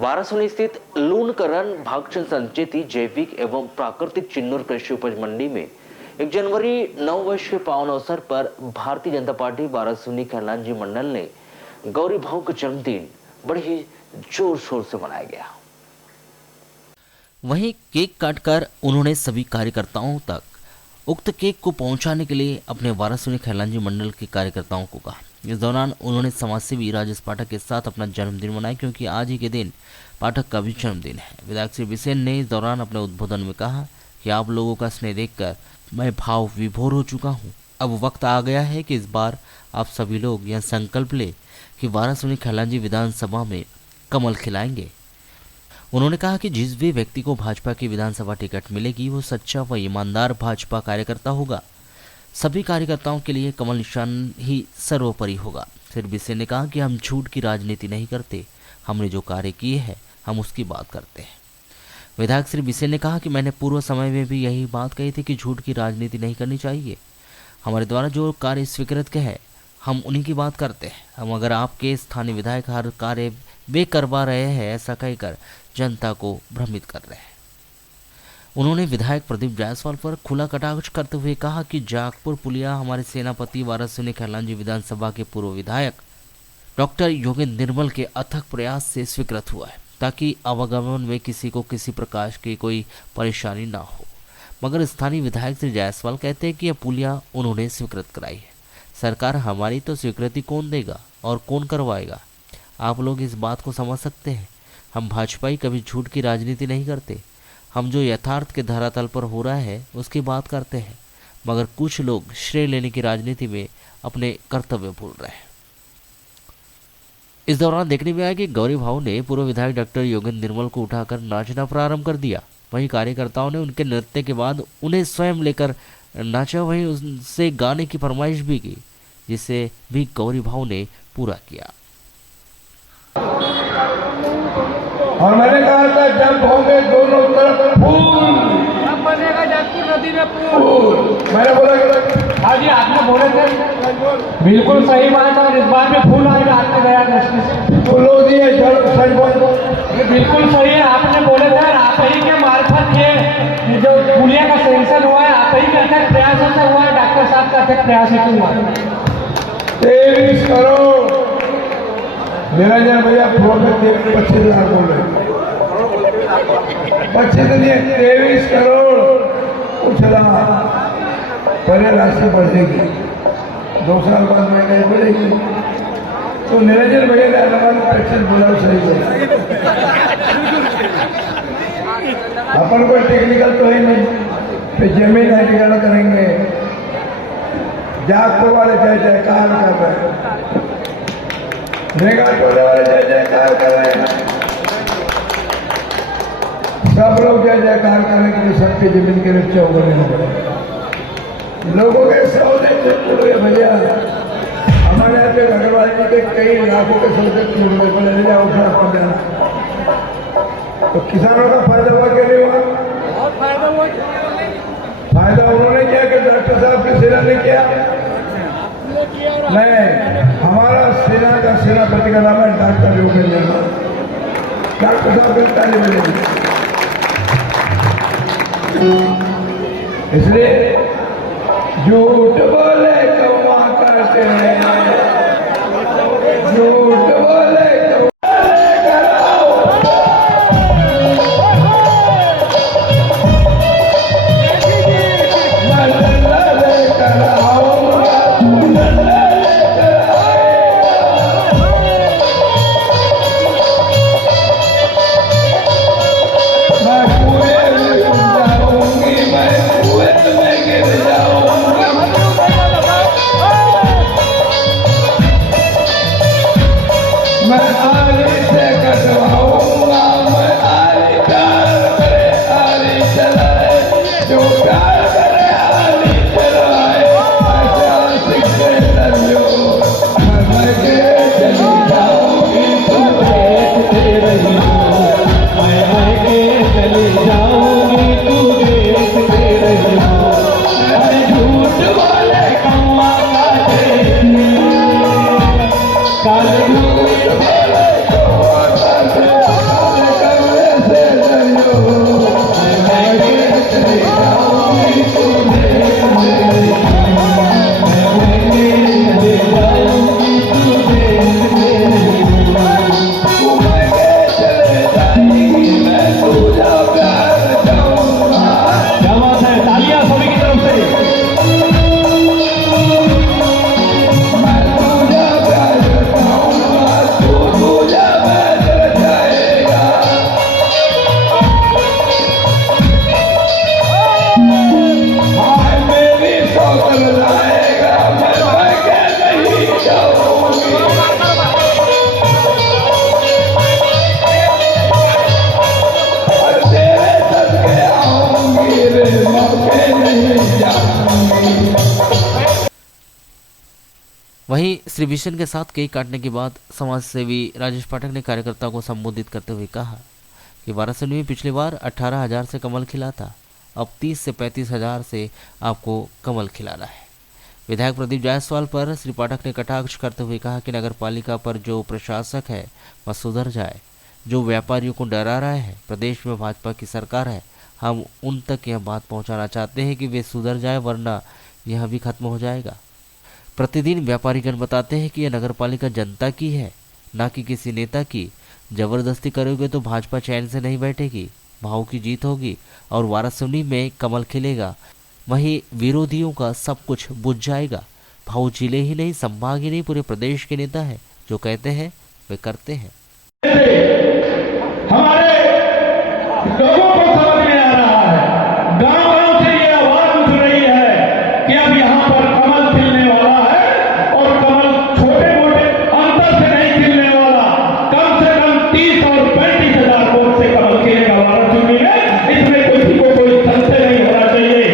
वाराणसी स्थित लूणकरण भागचंद संचेती जैविक एवं प्राकृतिक चिन्नूर कृषि उपज मंडी में 1 जनवरी 9 वर्ष के पावन अवसर पर भारतीय जनता पार्टी वाराणसी खैलांजी मंडल ने गौरी भाऊ का जन्मदिन बड़े ही जोर शोर से मनाया गया। वहीं केक काटकर उन्होंने सभी कार्यकर्ताओं तक उक्त केक को पहुंचाने के लिए अपने वाराणसी खैलांजी मंडल के कार्यकर्ताओं को कहा। इस दौरान उन्होंने समाजसेवी राजेश पाठक के साथ अपना जन्मदिन मनाया, क्योंकि आज ही के दिन पाठक का भी जन्मदिन है। विधायक श्री बिसेन ने इस दौरान अपने उद्बोधन में कहा कि आप लोगों का स्नेह देखकर मैं भाव विभोर हो चुका हूं। अब वक्त आ गया है कि इस बार आप सभी लोग यह संकल्प ले कि वाराणसी खैलांजी विधानसभा में कमल खिलाएंगे। उन्होंने कहा कि जिस भी व्यक्ति को भाजपा की विधानसभा टिकट मिलेगी वो सच्चा व ईमानदार भाजपा कार्यकर्ता होगा। सभी कार्यकर्ताओं के लिए कमल निशान ही सर्वोपरि होगा। श्री बिसेन ने कहा कि हम झूठ की राजनीति नहीं करते, हमने जो कार्य किए हैं हम उसकी बात करते हैं। विधायक श्री बिसेन ने कहा कि मैंने पूर्व समय में भी यही बात कही थी कि झूठ की राजनीति नहीं करनी चाहिए। हमारे द्वारा जो कार्य स्वीकृत के हैं हम उन्हीं की बात करते हैं। हम अगर आपके स्थानीय विधायक हर कार्य वे करवा रहे हैं ऐसा कहकर जनता को भ्रमित कर रहे हैं। उन्होंने विधायक प्रदीप जायसवाल पर खुला कटाक्ष करते हुए कहा कि जागपुर पुलिया हमारे सेनापति वाराणसी खैलांजी विधानसभा के पूर्व विधायक डॉक्टर योगेंद्र निर्मल के अथक प्रयास से स्वीकृत हुआ है, ताकि आवागमन में किसी को किसी प्रकार की कोई परेशानी ना हो। मगर स्थानीय विधायक श्री जायसवाल कहते हैं कि यह पुलिया उन्होंने स्वीकृत कराई है। सरकार हमारी तो स्वीकृति कौन देगा और कौन करवाएगा? आप लोग इस बात को समझ सकते हैं। हम भाजपाई कभी झूठ की राजनीति नहीं करते। हम जो यथार्थ के धरातल पर हो रहा है उसकी बात करते हैं, मगर कुछ लोग श्रेय लेने की राजनीति में अपने कर्तव्य भूल रहे हैं। इस दौरान देखने में आया कि गौरी भाऊ ने पूर्व विधायक डॉक्टर योगेंद्र निर्मल को उठाकर नाचना प्रारंभ कर दिया। वहीं कार्यकर्ताओं ने उनके नृत्य के बाद उन्हें स्वयं लेकर नाचा, वहीं उनसे गाने की फरमाइश भी की, जिसे भी गौरी भाऊ ने पूरा किया। और मैंने कहा था जब होंगे दोनों तरफ फूल अब बनेगा जागपुर नदी में फूल। मैंने बोला हाँ जी, आपने बोले थे बिल्कुल सही बात। और इस बार में फूल आज आपने गया दृष्टि से फूलों दिए सच बोल। ये बिल्कुल सही है, आपने बोले थे। आप ही के मार्फत ये जो पुलिया का सेंसन हुआ है आप ही के अथक प्रयासों से हुआ है, डॉक्टर साहब का अथक प्रयास है। 23 करोड़ निरंजन भैया फ्लोर में 25 लाख बोल रहे 25 नहीं 23 करोड़ उछला। पहले राशि बढ़ेगी, 2 साल बाद महंगाई बढ़ेगी, तो निरंजन भैया ने अलग 25 बोला सही बोला। अपन कोई टेक्निकल तो है नहीं, फिर जमीन है करेंगे। जागपुर वाले जय जयकार कर रहे हैं, मेगा टोले वाले जय जयकार कर रहे हैं। सब लोग जय जयकार करने के लिए सबकी जमीन के लिए चौगने हो गए। लोगों के सौदे टूट गए भैया। हमारे यहाँ पे अग्रवाल जी के कई लाखों के सौदे टूट गए, बोले ले जाओ उठा पड़ जाना। तो किसानों का फायदा हुआ कि नहीं हुआ? बहुत फायदा हुआ। फायदा उन्होंने किया कि डॉक्टर साहब की सेना ने किया? नहीं, हमारा सेना का सेनापति का नाम है डॉक्टर योगेंद्र निर्मल। डॉक्टर साहब की ताली बजेगी। इसलिए झूठ बोले कौवा करते हैं, झूठ बोले एक्सहिबिशन के साथ केक काटने के बाद समाज सेवी राजेश पाठक ने कार्यकर्ताओं को संबोधित करते हुए कहा कि वाराणसी में पिछली बार 18,000 से कमल खिला था, अब 30 से 35,000 से आपको कमल खिलाना है। विधायक प्रदीप जायसवाल पर श्री पाठक ने कटाक्ष करते हुए कहा कि नगर पालिका पर जो प्रशासक है वह सुधर जाए। जो व्यापारियों को डरा रहा है, प्रदेश में भाजपा की सरकार है, हम उन तक यह बात पहुंचाना चाहते हैं कि वे सुधर जाए, वरना यह भी खत्म हो जाएगा। प्रतिदिन व्यापारीगण बताते हैं कि यह नगर पालिका जनता की है, ना कि किसी नेता की। जबरदस्ती करोगे तो भाजपा चैन से नहीं बैठेगी, भाव की जीत होगी और वाराणसी में कमल खिलेगा। वहीं विरोधियों का सब कुछ बुझ जाएगा। भाव जिले ही नहीं, संभाग ही नहीं, पूरे प्रदेश के नेता है, जो कहते हैं वे करते हैं। हमारे लोगों को समझ में आ रहा है, गांव-गांव से ये आवाज उठ रही है कि अब यहाँ पर कमल खिलने वाला है और कमल छोटे-मोटे अंतर से नहीं खिलने वाला, कम से कम 30 और 35,000 वोट से कमल खिलेगा वाराणसी में। इसमें किसी को कोई संशय नहीं होना चाहिए।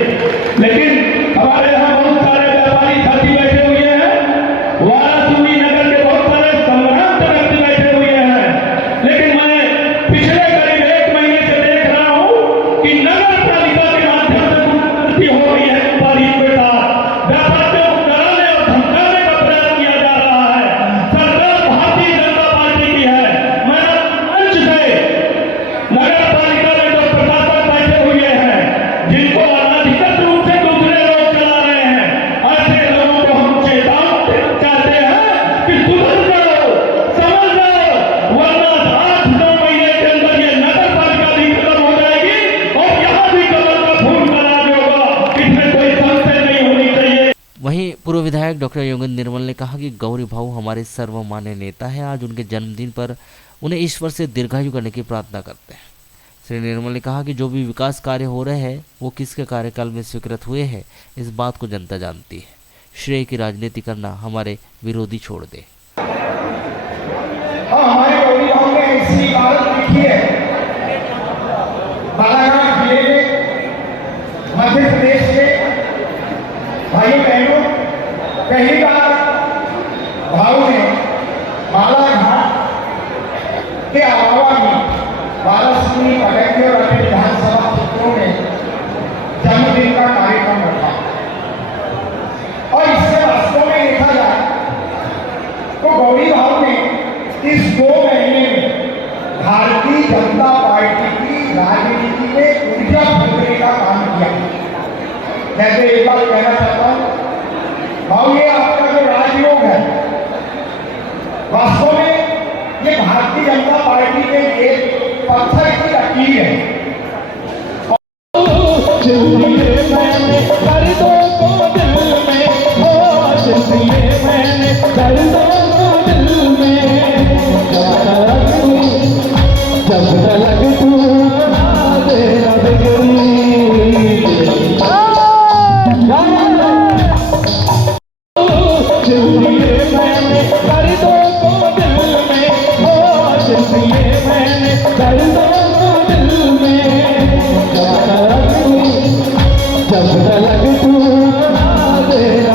लेकिन हमारे यहाँ बहुत सारे व्यापारी साथी बैठे हुए हैं, वाराणसी नगर के बहुत सारे संभ्रांत व्यक्ति बैठे हुए हैं। लेकिन मैं पिछले करीब 1 महीने से देख रहा हूं कि नगर पालिका के माध्यम से दुर्नीति हो रही है। व्यापारियों के साथ व्यापारियों को डराने और धमकाने का प्रयास किया जा रहा है। सरकार भारतीय जनता पार्टी की है। मैं मंच से नगर पालिका में जो प्रशासक बैठे हुए हैं, जिनको अनाधिकृत रूप से दूसरे लोग चला रहे हैं, ऐसे लोगों को हम चेतावनी चाहते हैं कि सुधर जाओ, समझ जाओ, वरना 8-9 महीने के अंदर ये नगर पालिका भी खत्म हो जाएगी और यहाँ भी कमल का फूल का राज होगा। इसमें कोई संशय नहीं होनी चाहिए। वहीं पूर्व विधायक डॉक्टर योगेंद्र निर्मल ने कहा कि गौरी भाऊ हमारे सर्वमान्य नेता है। आज उनके जन्मदिन पर उन्हें ईश्वर से दीर्घायु करने की प्रार्थना करते हैं। श्री निर्मल ने कहा कि जो भी विकास कार्य हो रहे हैं वो किसके कार्यकाल में स्वीकृत हुए हैं, इस बात को जनता जानती है। श्रेय की राजनीति करना हमारे विरोधी छोड़ दे। हमारे गौरी भाव ने ऐसी इबारत लिखी है, बालाघाट जिले में, मध्य प्रदेश के भाई बहनों, पहली बार भाव ने बालाघाट के अलावा भी वाराणसी, पटना और अन्य विधानसभा क्षेत्रों में जन्मदिन का कार्यक्रम रखा। और इससे वास्तव में देखा जाए तो गौरी भाव ने इस 2 महीने में भारतीय जनता पार्टी की राजनीति में ऊर्जा भरने का काम किया। जैसे एक बात कहना चाहता हूं, भाव ये आपका जो राजयोग है, वास्तव में ये भारतीय जनता पार्टी के एक पत्थर की लकीर है। मैंने कर दो को दिल में, मैंने कर दो को दिल में, जब तलक तू तेरा मैंने कर दो को दिल में, मैंने कर दो को दिल में, जब तलक तू तेरा